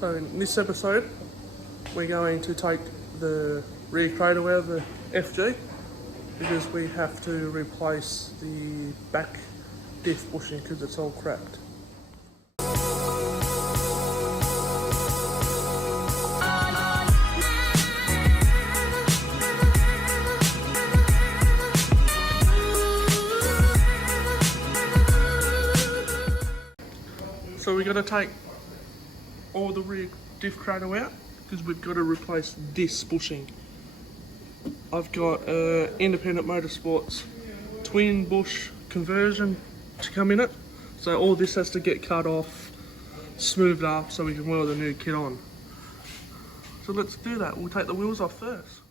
So in this episode, we're going to take the rear cradle out of the FG because we have to replace the back diff bushing because it's all cracked. So we're going to take all the rear diff cradle out because we've got to replace this bushing. I've got Independent Motorsports twin bush conversion to come in it, so all this has to get cut off, smoothed up so we can weld the new kit on. So let's do that. We'll take the wheels off first.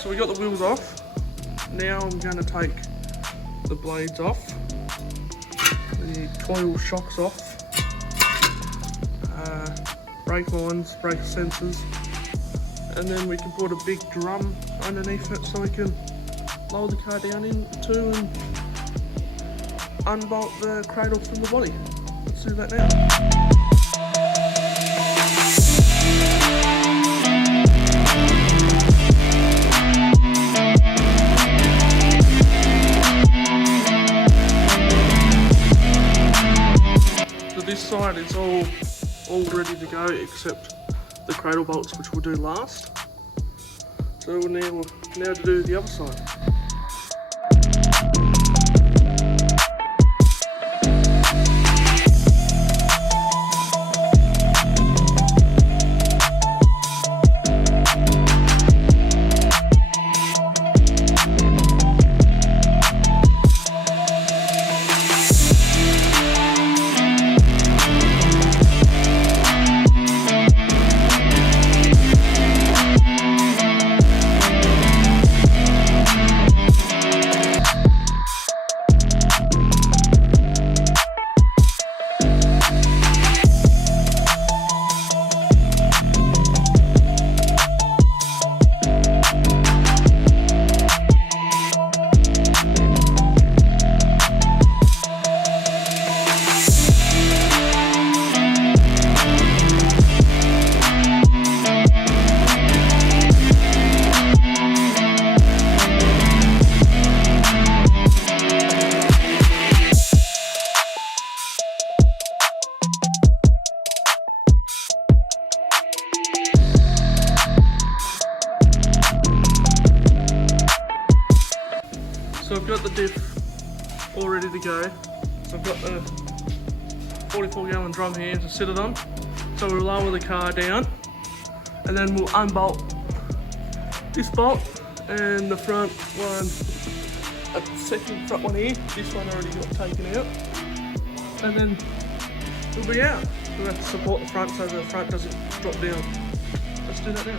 So we got the wheels off. Now I'm going to take the blades off, the coil shocks off, brake lines, brake sensors, and then we can put a big drum underneath it so we can lower the car down into and unbolt the cradle from the body. Let's do that now. This side is all ready to go except the cradle bolts, which we'll do last. So we'll now to do the other side. So I've got the diff all ready to go. So I've got the 44-gallon drum here to sit it on. So we'll lower the car down and then we'll unbolt this bolt and the front one, a second front one here. This one already got taken out. And then we'll be out. We'll have to support the front so the front doesn't drop down. Let's do that now.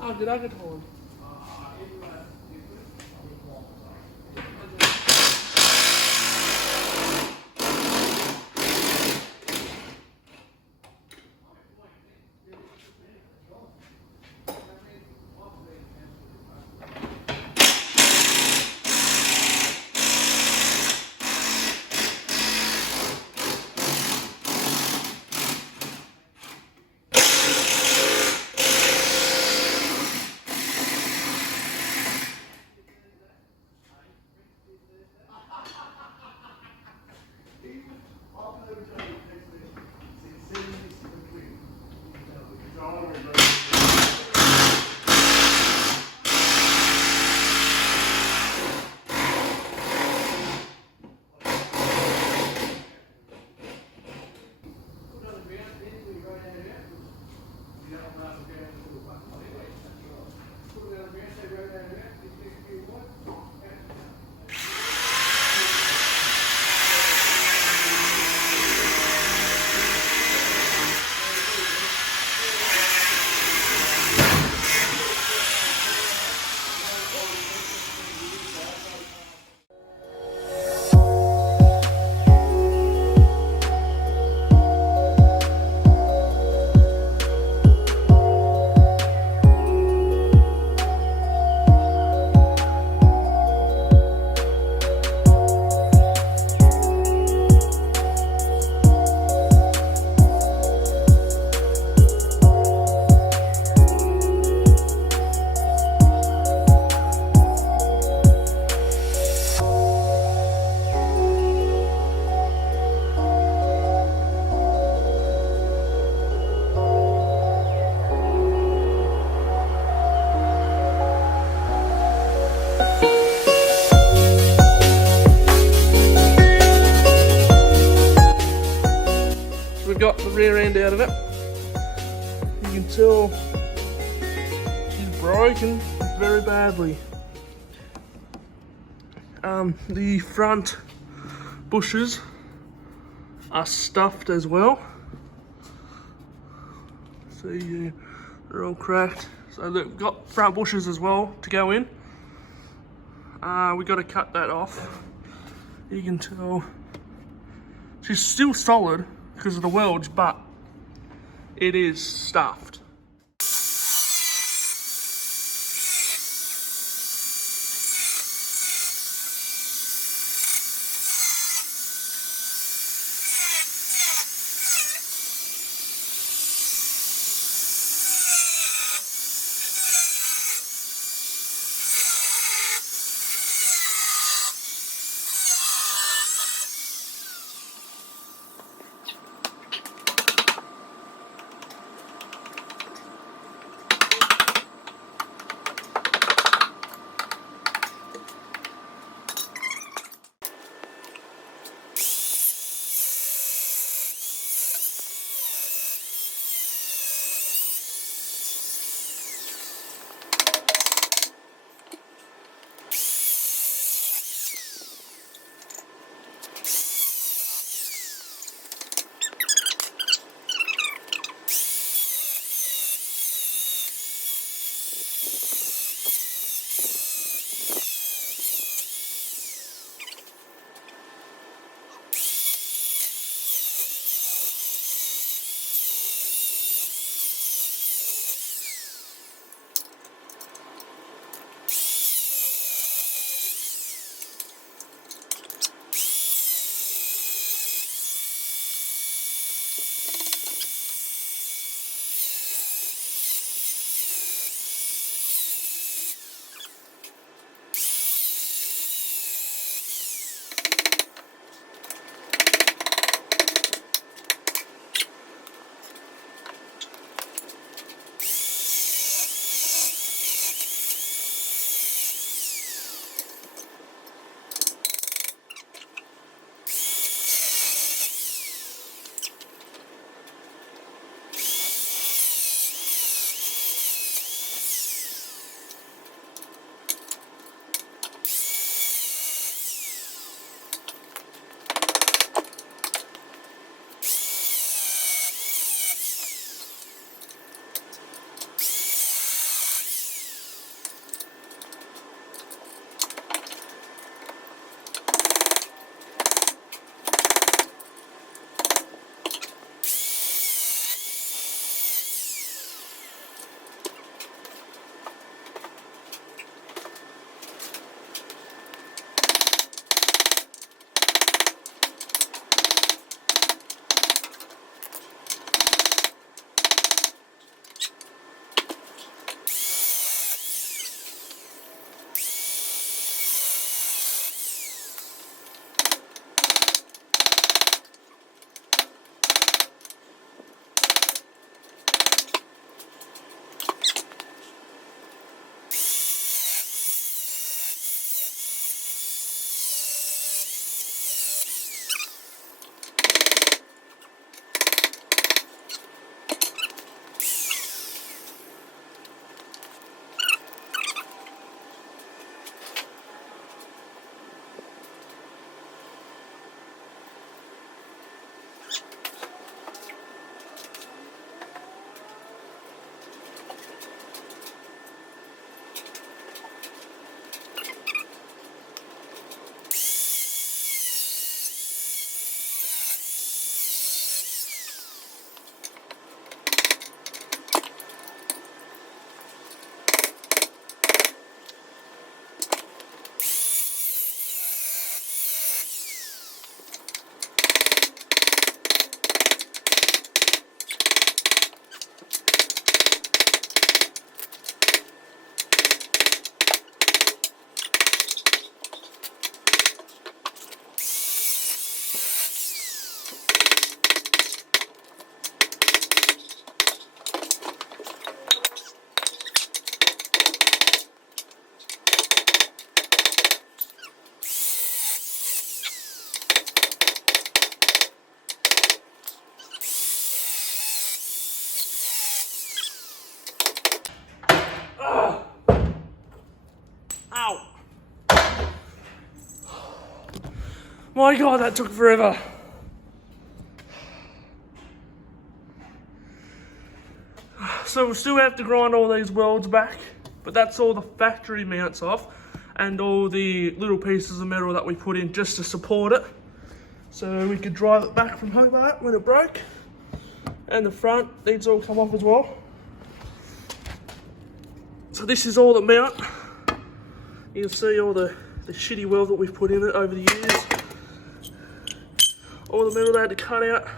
Oh, did I get hold? got the rear end out of it. You can tell she's broken very badly. The front bushes are stuffed as well. See, they're all cracked. So they've got front bushes as well to go in. We got to cut that off. You can tell she's still solid because of the welds, but it is stuffed. Ow! My God, that took forever. So we'll still have to grind all these welds back, but that's all the factory mounts off and all the little pieces of metal that we put in just to support it. So we could drive it back from Hobart when it broke. And the front needs to all come off as well. So this is all the mount. You can see all the shitty weld that we've put in it over the years. All the metal they had to cut out.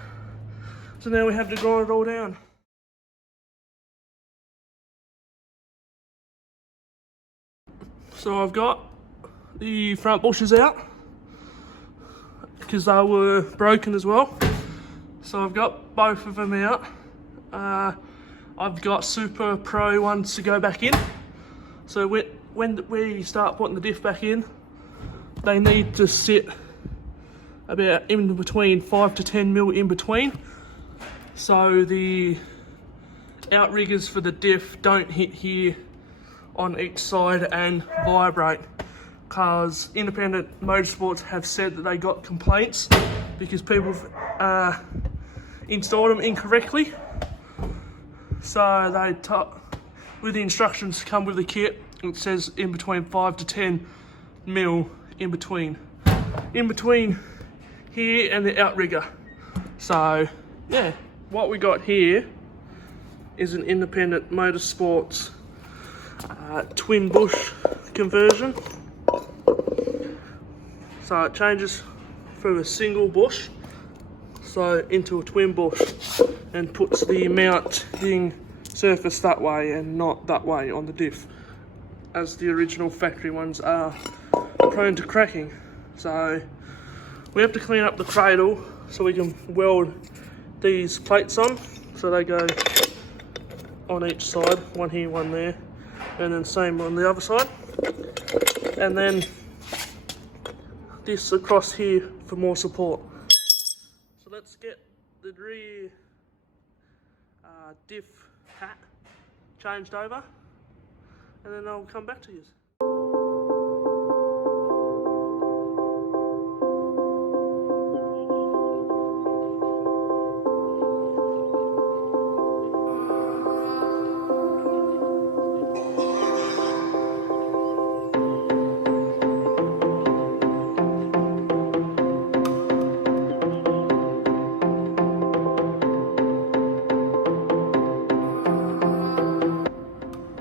So now we have to grind it all down. So I've got the front bushes out because they were broken as well. So I've got both of them out. I've got Super Pro ones to go back in. So when we start putting the diff back in, they need to sit about in between 5 to 10 mil in between. So the outriggers for the diff don't hit here on each side and vibrate, because independent motorsports have said that they got complaints because people installed them incorrectly. So they with the instructions come with the kit, it says in between 5 to 10 mil in between here and the outrigger. So yeah, what we got here is an independent motorsports twin bush conversion. So it changes from a single bush into a twin bush and puts the mounting surface that way and not that way on the diff, as the original factory ones are prone to cracking. So we have to clean up the cradle so we can weld these plates on, so they go on each side, one here, one there, and then same on the other side, and then this across here for more support. So let's get the rear diff hat changed over, and then I'll come back to you.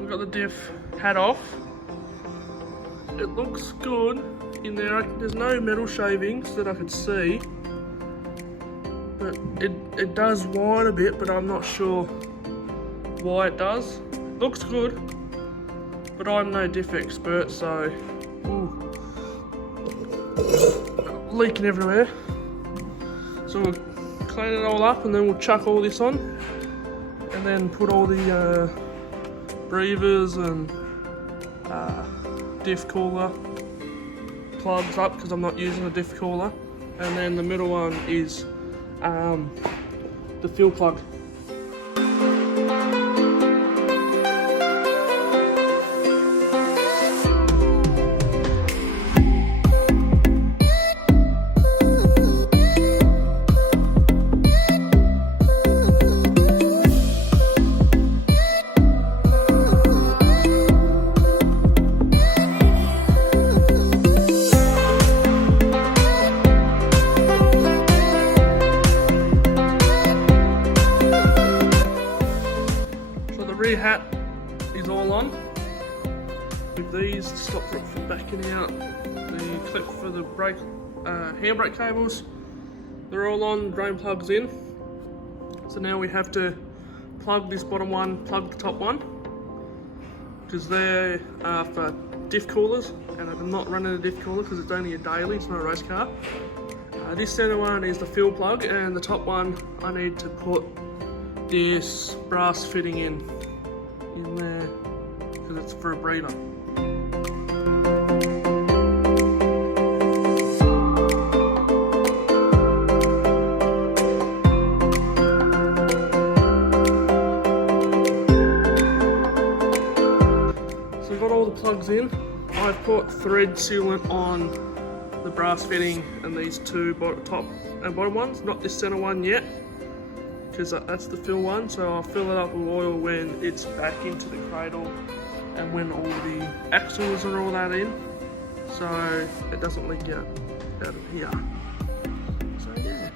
Got the diff hat off. It looks good in there. There's no metal shavings that I could see, but it does whine a bit, but I'm not sure why it does. It looks good, but I'm no diff expert, so leaking everywhere. So we'll clean it all up and then we'll chuck all this on and then put all the breathers and diff cooler plugs up, because I'm not using a diff cooler, and then the middle one is the fuel plug. Rear hat is all on with these to stop it from backing out. The clip for the brake, handbrake cables, they're all on, drain plugs in. So now we have to plug this bottom one, plug the top one, because they're for diff coolers, and I'm not running a diff cooler because it's only a daily, it's not a race car. This center one is the fuel plug, and the top one I need to put this brass fitting in there because it's for a breather. So we've got all the plugs in. I've put thread sealant on the brass fitting and these two top and bottom ones, not this center one yet, because that's the fill one. So I'll fill it up with oil when it's back into the cradle and when all the axles and all that in, so it doesn't leak out of here. So yeah,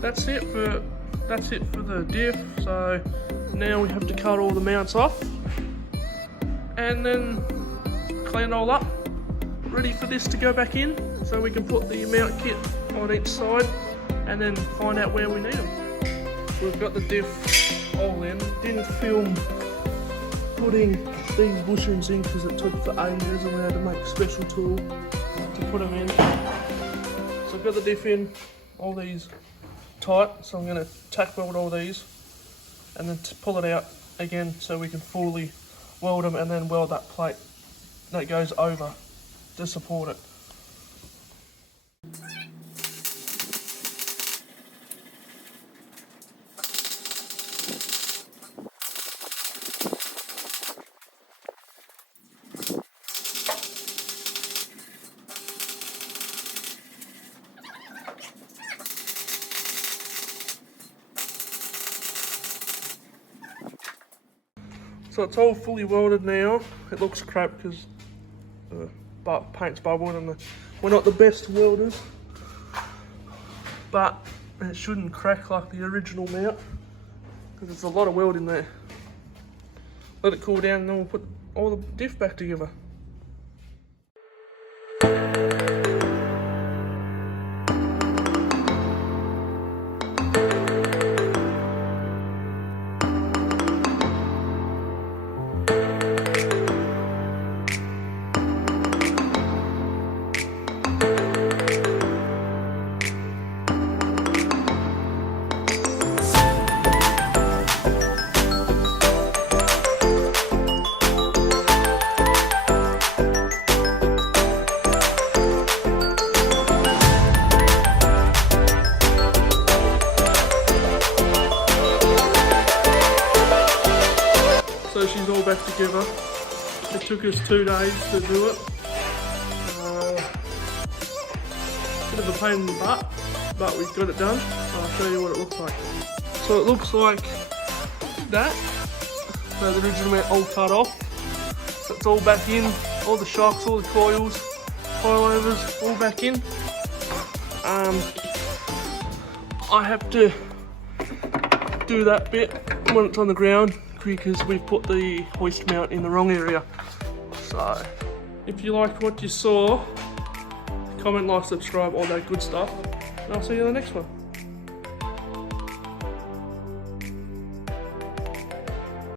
that's it for the diff. So now we have to cut all the mounts off and then clean it all up, ready for this to go back in, so we can put the mount kit on each side and then find out where we need them. We've got the diff all in. Didn't film putting these bushings in because it took for ages and we had to make a special tool to put them in. So I've got the diff in, all these tight, so I'm going to tack weld all these and then pull it out again so we can fully weld them, and then weld that plate that goes over to support it. So it's all fully welded now. It looks crap because paint's bubbled and we're not the best welders, but it shouldn't crack like the original mount because there's a lot of weld in there. Let it cool down and then we'll put all the diff back together. So she's all back together. It took us 2 days to do it. Bit of a pain in the butt, but we got it done. I'll show you what it looks like. So it looks like that. So the original mount all cut off. So it's all back in. All the shocks, all the coils, coilovers, all back in. I have to do that bit when it's on the ground because we've put the hoist mount in the wrong area. So if you liked what you saw, comment, like, subscribe, all that good stuff, and I'll see you in the next one.